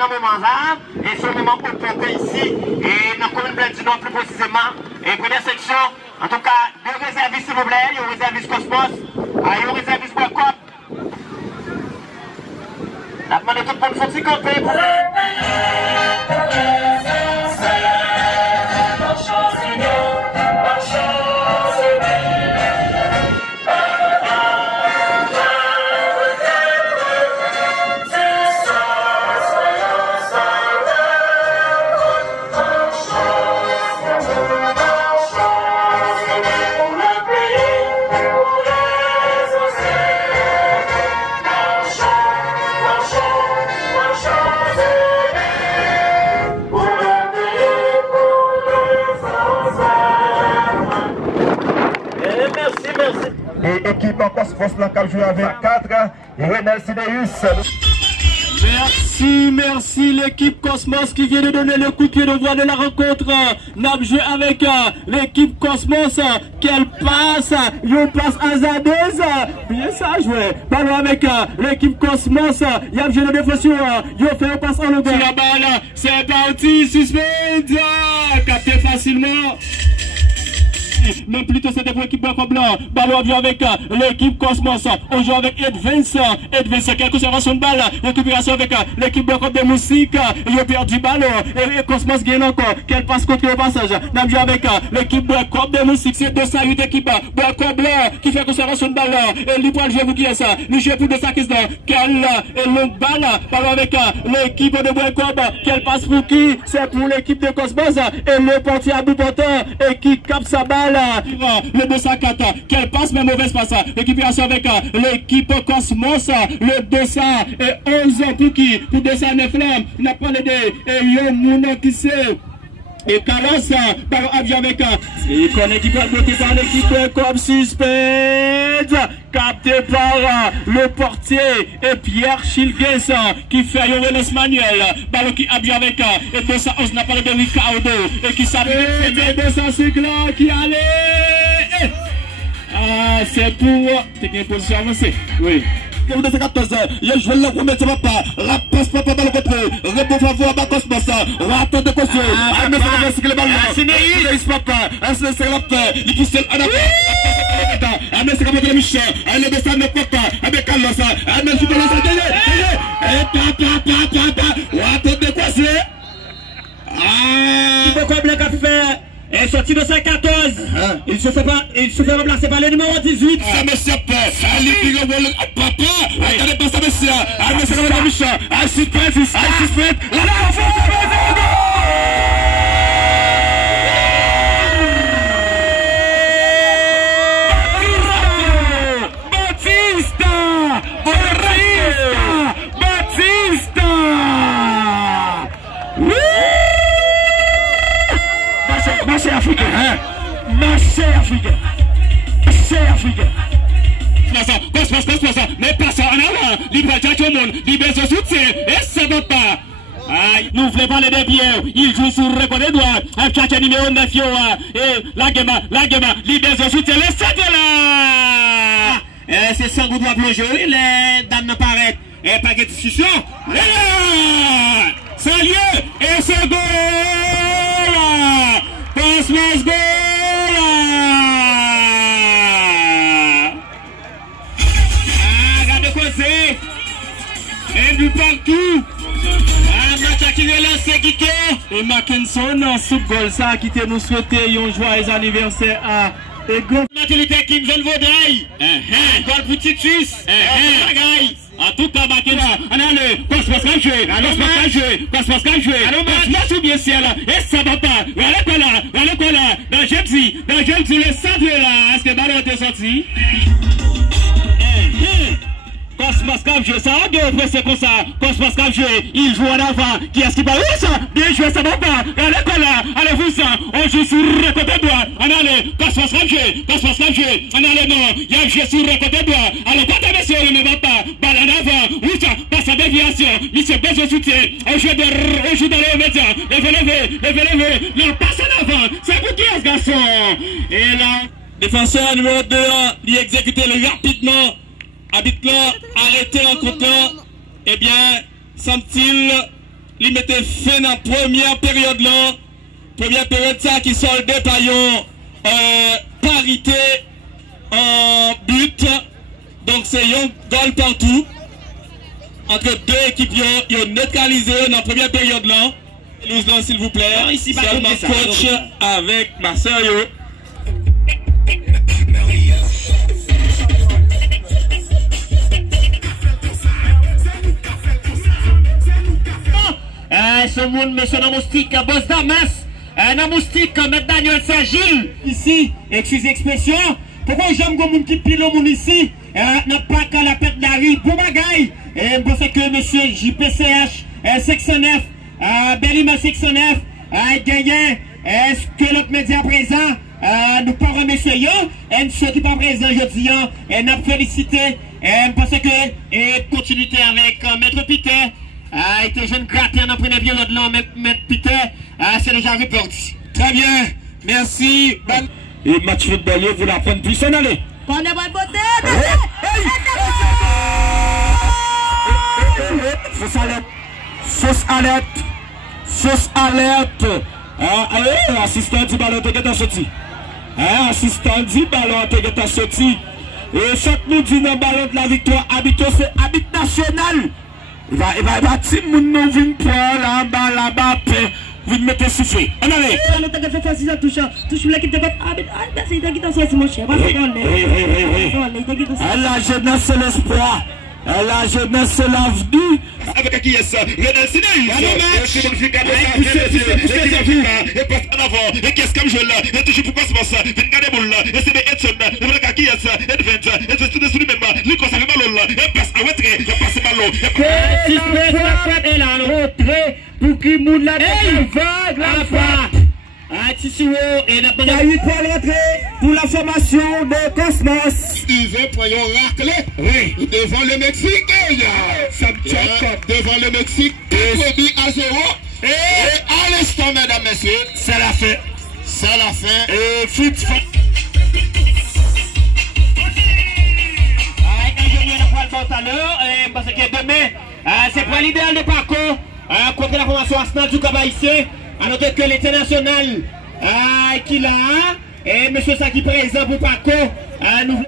dans le moment là, et c'est le moment pour pomper ici, et dans la commune Blaise du Nord plus précisément. Et première section, en tout cas, deux réservistes s'il vous plaît, il y a un réserviste Cosmos, il y a un réserviste Boiscop. La demande de tout le monde faut s'y camper pour équipe Cosmos qui a joué avec 4 et Renel Sideus. Merci l'équipe Cosmos qui vient de donner le coup de pied de voix de la rencontre. N'a joué avec l'équipe Cosmos. Quelle passe, une passe hasardeuse. Bien ça joué. Ballon avec l'équipe Cosmos. Il y a joué de défension. Il a fait un passe en longueur. La balle, c'est parti, suspense. Capté facilement. Mais plutôt c'était pour l'équipe blanc. Ballon vient avec l'équipe Cosmos. On joue avec Edvance. Quelle conservation de balle. Récupération avec l'équipe blanc de musique. Il a perdu le ballon. Et Cosmos gagne encore. Quelle passe contre le passage. On joue avec l'équipe blanc de musique. C'est 208 équipes blanc qui fait conservation de balle. Et il peut jouer pour qui est ça. Il joue pour 215. Quelle longue balle. Ballon avec l'équipe de Boiscob. Quelle passe pour qui. C'est pour l'équipe de Cosmos. Et le portier à bout porteur. Et qui capte sa balle. Le 204, quelle passe mais mauvaise passe. Récupération avec l'équipe Cosmos. Le 211 pour qui? Pour 209 là. On a parlé de Yomouna qui c'est. Et Carlos, par avion avec et qu'on équipe bloqué par l'équipe comme suspense, capté par le portier et Pierre Chilgues qui fait un relance manuel. Ballon qui avion avec et 211 n'a parlé de Ricardo et qui s'appelle 205 là qui allait. Ah, c'est pour. T'es une position avancée. Oui. 214, je vais le remettre papa. La passe papa dans le côté. Repos favor à Cosmos. Raton de côté. Ah, mais c'est le ballon. C'est papa. C'est la paix. Il pousse en avant. Ah, mais c'est comme le Michel. Elle est descendue de papa. Avec Carlos. Ah, mais je peux le saluer. Papa. Raton de côté. Ah. Il faut quoi bien qu'à faire. Et sorti de 114, il se fait remplacer par le numéro 18. Ça me sait pas. Allez, il va voler. Papa, regardez pas ça, monsieur. Ah, mais c'est comme la Michel. Ah, suspense. Marché africain. Mais passons en avant. Libre à tout le monde. Libre de soutien. Et ça va pas. Nous voulons parler des pieds. Il joue sur le côté droit. Un tchatcha numéro 9. Et la gema. Libre de soutien. Le stade là. C'est sans goût de plonger. Les dames ne paraissent. Et pas de discussion. C'est lieu. Et c'est goal. Cosmos goal. Et du partout. Match qui relance Guiquet. Et Mackinson, sous goal ça qui te nous souhaiter un joyeux anniversaire à Ego. Maturité qui nous Vaudrail. Goal pour Titus. En tout cas, Mackinson. Allez, Cosmos qu'a joué. Cosmos qu'a joué. Cosmos ou bien ciel. Et ça va pas. Allez quoi là. Dans Jemsi, le centre là. Est-ce que ballon était sorti? Cosmos Cap joué, ça a deux pressés comme ça. Cosmos Cap joué, il joue en avant. Qui est-ce qui va? Oui, ça, bien joué, ça va pas. Allez, quoi là? Allez, vous ça, on joue sur le côté droit. Allez, Cosmos Cap joué. Allez, non, il y a joué sur le côté droit. Allez, quand t'as monsieur, il ne va pas. Balle en avant. Oui, ça, passe à déviation. Monsieur besoin de soutien. On joue dans le média. Levez. Non, passe en avant. C'est pour qui est ce garçon? Et là, défenseur numéro 2, il exécute rapidement. Habite là, arrêtez en comptant, eh bien, semble-t-il, il mettait fin dans la première période là. Première période ça qui soldait par une parité en but. Donc c'est un goal partout. Entre deux équipes, ils ont neutralisé dans la première période là. Louslan s'il vous plaît. Non, ici, seulement coach avec ma soeur. Ce monde, monsieur Namoustique, boss Damas, Namoustique, M. Daniel Saint-Gilles, ici, excusez l'expression, pourquoi j'aime que mon qui pile au monde ici, n'a pas qu'à la perte d'Harry, pour bagaille, et je pense que monsieur JPCH, 609, Belima 609, gagné, est-ce que l'autre média présent, nous parlons monsieur yo, et ceux qui sont pas présents aujourd'hui, et nous félicité, je pense que, et continuité avec Maître Peter, il était jeune gratteur dans la première période là, Maître Peter, c'est déjà reparti. Très bien, merci. Et match football, vous la prenez plus, on allez. On est bon côté. Fausse alerte. Fausse alerte. Fausse alerte. Allez, assistant du ballon, t'es qu'à sorti. Assistant du ballon, t'es qu'à sorti. Et chaque nous dit dans le ballon de la victoire, habitué, c'est habit national. Il va bâtir mon nom, vin prendre là-bas, vous mettez souffler. On allez. Touche l'équipe de votre c'est qui t'a sorti mon cher. La jeunesse c'est l'espoir. La jeunesse c'est l'avenir. Avec qui est ça? Renal Sinay. Et passe en avant. Et qu'est-ce que je là? Et toujours pour passer ça. Vin garder boule là. Et c'est des Edson là. Et voilà qui est ça? Et de 20. Et c'est tout dessus même pas. Lui qu'on savait ballon là. Et passe à retrait. Et passe ballon. Et là, retrait pour qui moule la vague la fin. Il y a 8 points d'entrée pour la formation de Cosmos. Ils veulent prendre un raclé. Oui. Devant le Mexique. Devant le Mexique. Produit à 0. Et à l'instant, mesdames, messieurs, c'est la fin. C'est la fin. Et foot. Tout à l'heure, parce que demain, c'est pour l'idéal de Paco contre la formation Arsenal du Kabaïsé. À noter que l'international qui l'a, et monsieur Saki présent pour Paco, nous